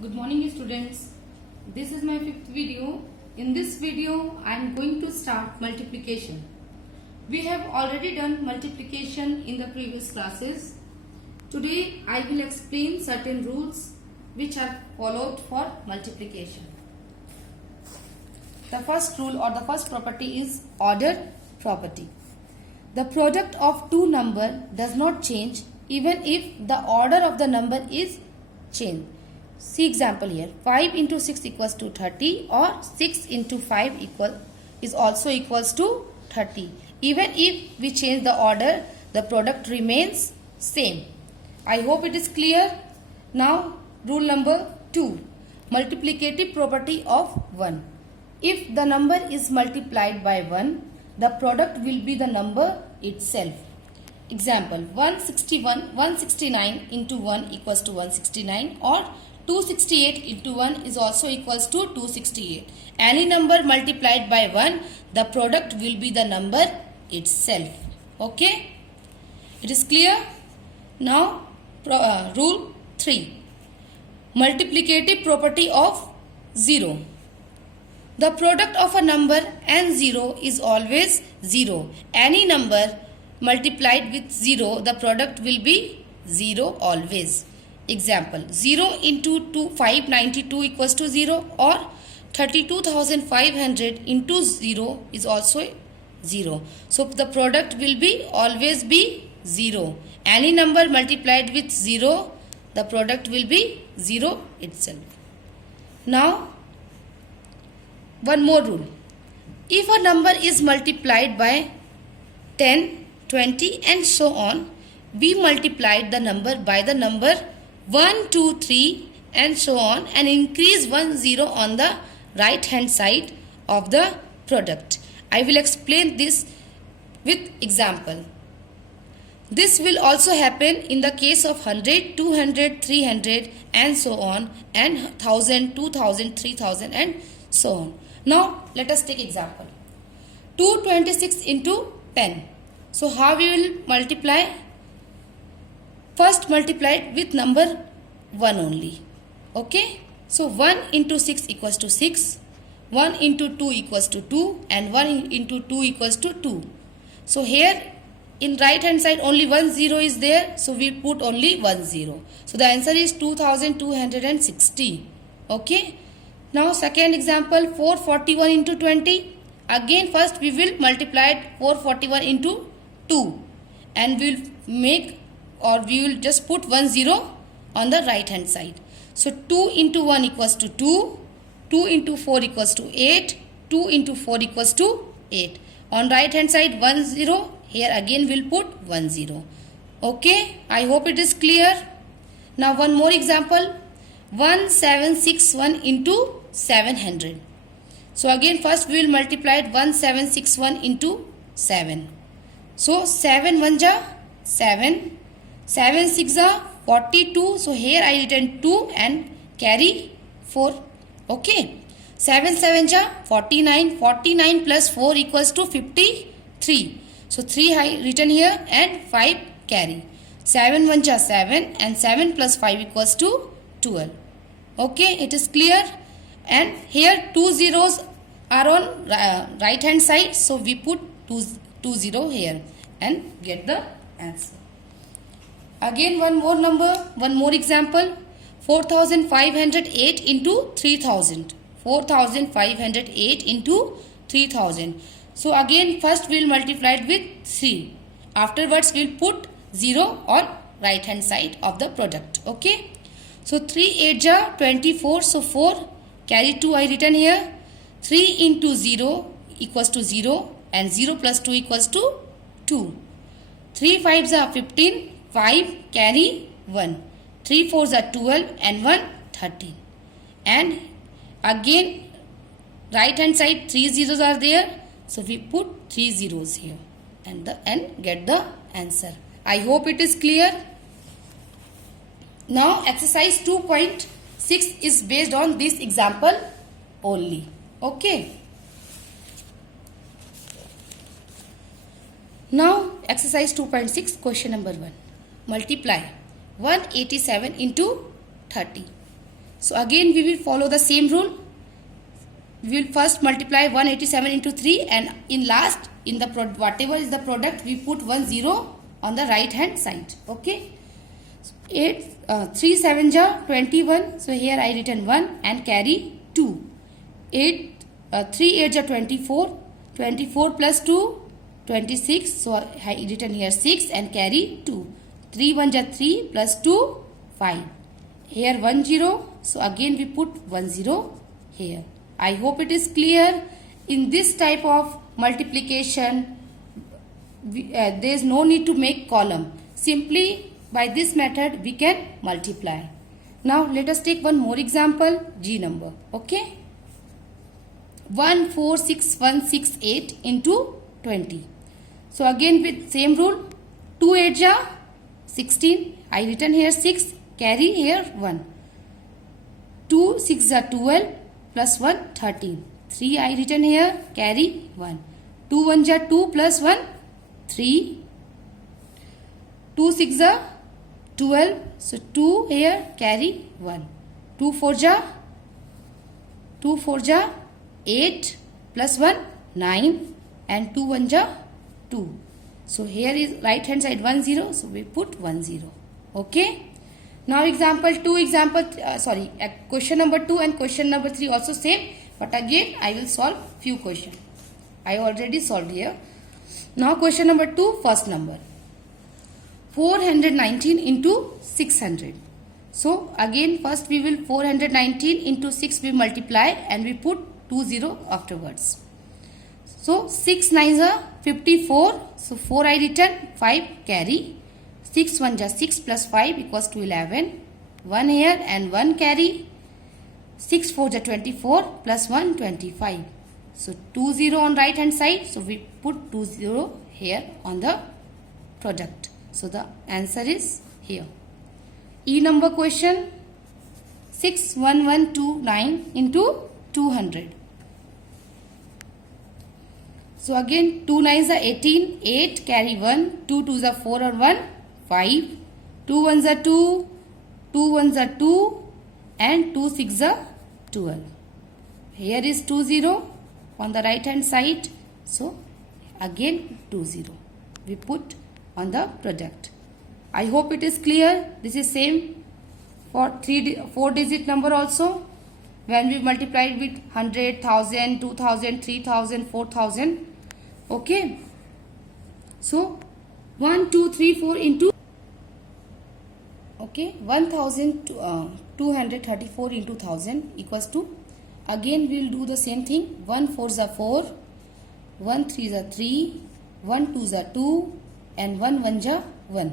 Good morning students. This is my fifth video. In this video I am going to start multiplication. We have already done multiplication in the previous classes. Today I will explain certain rules which are followed for multiplication. The first rule or the first property is order property. The product of two numbers does not change even if the order of the number is changed. See example here. 5 into 6 equals to 30 or 6 into 5 is also equals to 30. Even if we change the order, the product remains same. I hope it is clear. Now rule number 2. Multiplicative property of 1. If the number is multiplied by 1, the product will be the number itself. Example 169 into 1 equals to 169 or 268 into 1 is also equals to 268. Any number multiplied by 1, the product will be the number itself. Okay? It is clear? Now rule 3. Multiplicative property of 0. The product of a number and 0 is always 0. Any number multiplied with 0, the product will be 0 always. Example 0 into 592 equals to 0 or 32,500 into 0 is also 0. So the product will be always be 0. Any number multiplied with 0, the product will be 0 itself. Now one more rule. If a number is multiplied by 10, 20 and so on, we multiplied the number by the number 1, 2, 3 and so on and increase 1 0 on the right hand side of the product. I will explain this with example. This will also happen in the case of 100, 200, 300 and so on and 1000, 2000, 3000 and so on. Now let us take example. 226 into 10. So how we will multiply? First multiply it with number 1 only. Okay. So 1 into 6 equals to 6. 1 into 2 equals to 2 and 1 into 2 equals to 2. So here in right hand side only 1 0 is there. So we put only 1 0. So the answer is 2260. Okay. Now second example 441 into 20. Again first we will multiply 441 into 2 and we will make or we will just put 1 0 on the right hand side. So 2 into 1 equals to 2. 2 into 4 equals to 8. 2 into 4 equals to 8. On right hand side 1 0. Here again we will put 1 0. Okay. I hope it is clear. Now one more example. 1761 into 700. So again first we will multiply 1761 into 7. So 7 1 ja 7. 7 6 ja 42. So here I written 2 and carry 4. Okay. 7 7 ja 49. 49 plus 4 equals to 53. So 3 I written here and 5 carry. 7 1 ja 7 and 7 plus 5 equals to 12. Okay. It is clear. And here 2 zeros are on right hand side. So we put 2 0 here and get the answer. Again one more number, one more example. 4508 into 3000. 4508 into 3000. So again first we will multiply it with 3. Afterwards we will put 0 on right hand side of the product. Okay. So 3 8 ja 24. So 4 carry 2 I written here. 3 into 0 equals to 0 and 0 plus 2 equals to 2. 3 5s are 15. 5 carry 1. 3 4s are 12 and 1 13. And again right hand side 3 zeros are there. So we put 3 zeros here and get the answer. I hope it is clear. Now exercise 2.6 is based on this example only. Okay. Now exercise 2.6 question number 1. Multiply 187 into 30. So again we will follow the same rule. We will first multiply 187 into 3, and in last, in the whatever is the product, we put 1 0 on the right hand side. Okay. So 3 7 ja 21. So here I written 1 and carry 2. 3 8 ja 24. 24 plus 2 26. So I written here 6 and carry 2. 3 1 ja 3 plus 2 5. Here 1 0. So again we put 1 0 here. I hope it is clear. In this type of multiplication, there is no need to make column. Simply by this method we can multiply. Now let us take one more example, G number. Okay. 146,168 into 20. So again with same rule, 2 8 ja 16. I written here 6, carry here 1. 2 6 ja 12 plus 1 13. 3 I written here, carry 1. 2 1 ja 2 plus 1 3. 2 6 ja 12. So 2 here, carry 1. 2 4 ja 8 plus 1 9, and 2 1 ja 2. So here is right hand side 1 0. So we put 1 0. Okay. Now example 2, question number 2 and question number 3 also same, but again I will solve few question. I already solved here. Now question number 2, first number 419 into 600. So again first we will 419 into 6 we multiply and we put 20 afterwards. So 6 9s are 54. So 4 I written, 5 carry. 6 1 ja 6 plus 5 equals to 11. 1 here and 1 carry. 6 4 ja 24 plus 1 25. So 20 on right hand side. So we put 20 here on the product. So the answer is here. E number question 61129 into 200. So again 2 9s are 18. 8 carry 1. 2 2s are 4 or 1. 5, 2 1s are 2, 2 1s are 2, and 2 6 are 12. Here is 2 0 on the right hand side. So again 2 0 we put on the product. I hope it is clear. This is same for 4 digit number also. When we multiply with 100, 1000, 2000, 3000, 4000. Okay. So 1 2 3 4 into 1234 into 1000 equals to, again we will do the same thing. 1 4s are 4, 1 3s are 3, 1 2s are 2, and 1 1s are 1.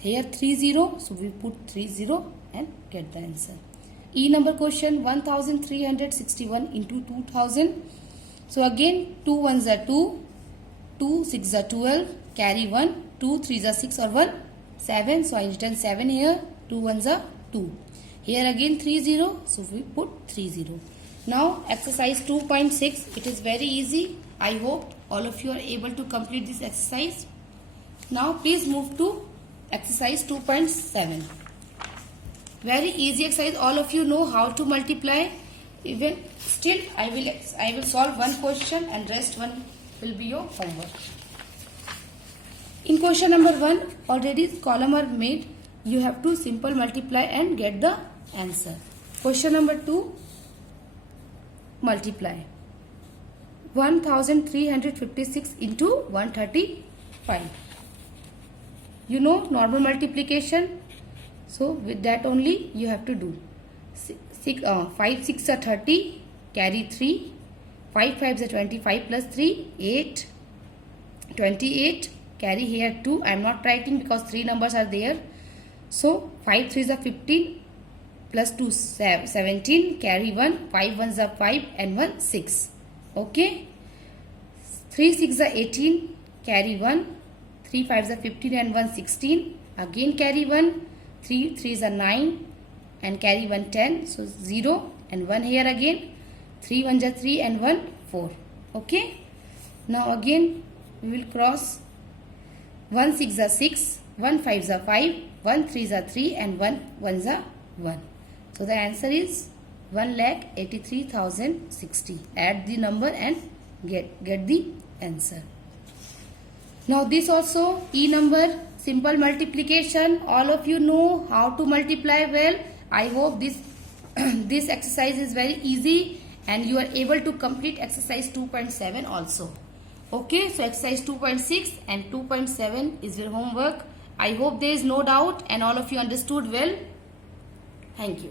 Here 3 0, so we put 3 0 and get the answer. E number question 1361 into 2000. So again 2 1s are 2, 2 6s are 12, carry 1, 2 3s are 6 or 1 7. So I written 7 here. 2 1s are 2. Here again 3 0. So we put 3 0. Now exercise 2.6. It is very easy. I hope all of you are able to complete this exercise. Now please move to exercise 2.7. Very easy exercise. All of you know how to multiply. Even still I will solve one question and rest one will be your homework. In question number 1, already column are made. You have to simple multiply and get the answer. Question number 2, multiply 1356 into 135. You know normal multiplication. So with that only you have to do. 5 6 are 30, carry 3. 5 5s are 25 plus 3, 8. 28. Carry here 2. I am not writing because 3 numbers are there. So 5 3s are 15 plus 2 17. Carry 1. 5 1s are 5 and 1 6. Okay. 3 6 are 18. Carry 1. 3 5s are 15 and 1 16. Again carry 1. 3 3s are 9 and carry 1 10. So 0 and 1 here again. 3 1s are 3 and 1 4. Okay. Now again we will cross. 1 6 are 6, 1 5s are 5, 1 3s are 3 and 1 1s are 1. So the answer is 1,83,060. Add the number and get the answer. Now this also E number, simple multiplication. All of you know how to multiply well. I hope this this exercise is very easy and you are able to complete exercise 2.7 also. Okay, so exercise 2.6 and 2.7 is your homework. I hope there is no doubt and all of you understood well. Thank you.